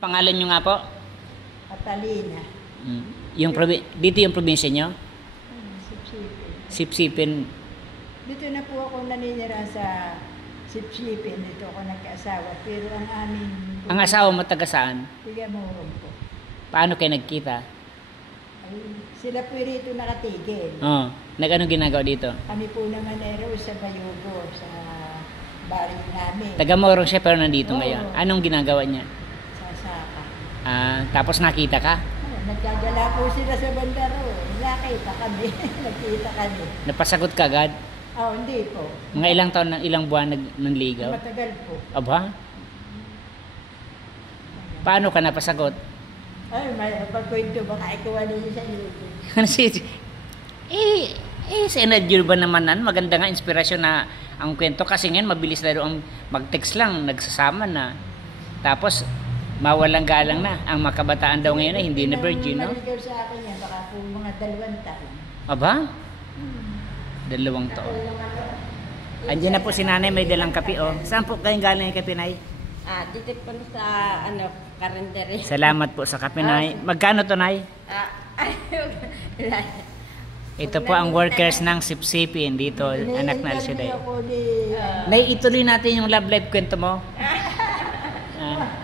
Pangalan nyo nga po? Catalina. Dito yung probinsya nyo? Sipsipin. Sipsipin. Dito na po ako naninira sa Sipsipin. Dito ako nagkaasawa. Pero ang aming... Ang asawa mo taga saan? Tigamurong po. Paano kayo nagkita? Ay, sila po rito nakatigil. Oh, anong ginagawa dito? Kami po naman sa Bayugo, sa barrio namin. Taga-Morong siya pero nandito Oo. ngayon. Anong ginagawa niya? Sa Saka. Tapos nakita ka? Nagkagala po sila sa bandaro. Nakita kami. Nakita kami. Napasagot ka agad? Hindi po. Mga ilang taon, ilang buwan nanligaw? Matagal po. Aba? Paano ka napasagot? Ay, may pagkwento baka ikaw ano yun sa YouTube. Ano si Enadjur ba naman nan? Maganda nga inspirasyon na ang kwento kasi ngayon mabilis na ang mag-text lang, nagsasama na. Tapos mawalang galang na. Ang makabataan daw ngayon ay hindi na virgin, no? Maligaw sa akin yan, baka po mga 2 taon. Aba? 2 taon. Andiyan na po si nanay, may dalang kape, oh. Saan po kayong galing yung kape, nay? Dito po sa karinderya. Salamat po sa kape, nay. Magkano to, nay? Ito po ang workers ng Sipsipin dito. Anak na siya dahil. Nay, ituloy natin yung love life kwento mo.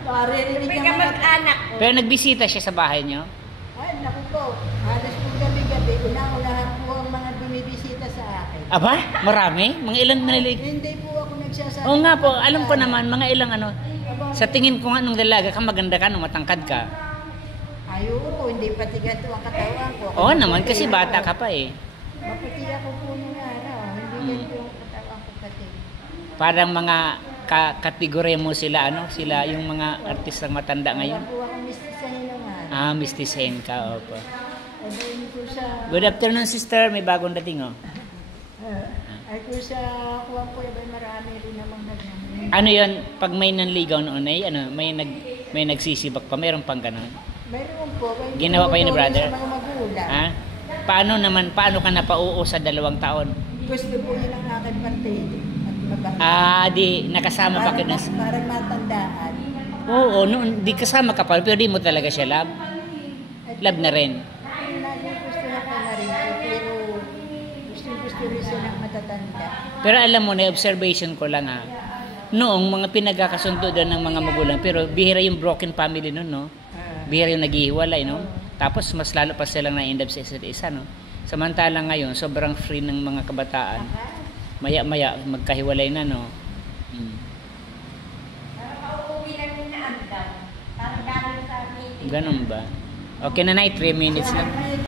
May kamag-anak ko. Pero nagbisita siya sa bahay niyo? Ay, naku po. Halos po gabi-gabi. Una-unahan po ang mga bumibisita sa akin. Aba? Marami? Mga ilang nalilig? Hindi po ako nagsasabi. Oo nga po, alam ko naman, mga ilang ano. Sa tingin ko nga nung dalaga ka, maganda ka, nung matangkad ka. Ayoko po, hindi pati gato ang katawan ko. Oo naman, kasi bata ka pa eh. Maputi ako po nung araw. Hindi gato ang katawan ko pati. Parang mga kategorya mo sila, ano? Sila yung mga artistang matanda ngayon. Wala po ako mistisahin naman. Mistisahin ka, opo. Ayun po sa... Good afternoon, sister. May bagong dating, oh. Ay po sa kuha po, marami rin namang nagnamin. Ano yun, pag may nanligaw noon ay, ano, may nagsisibak pa, meron pang ganon? Mayroon po. Ginawa kayo ni brother? Sa mga magulang. Paano ka napauo sa 2 taon? Gusto po yun ang aking partido. Di nakasama pa kayo. Parang matandaan. Oo, noon, di kasama ka pa, pero di mo talaga siya love. Love na rin. Gusto na pa na rin. Pero gusto rin siya ng matatanda. Pero alam mo na, observation ko lang ha. Noong mga pinagkakasundo doon ng mga magulang, pero bihira yung broken family noon, no? Bihira yung naghihiwalay, no? Tapos mas lalo pa silang na-end up sa isa't isa, no? Samantalang ngayon, sobrang free ng mga kabataan. Maya-maya, magkahiwalay na, no? Ganun ba? Okay na na, 3 minutes lang.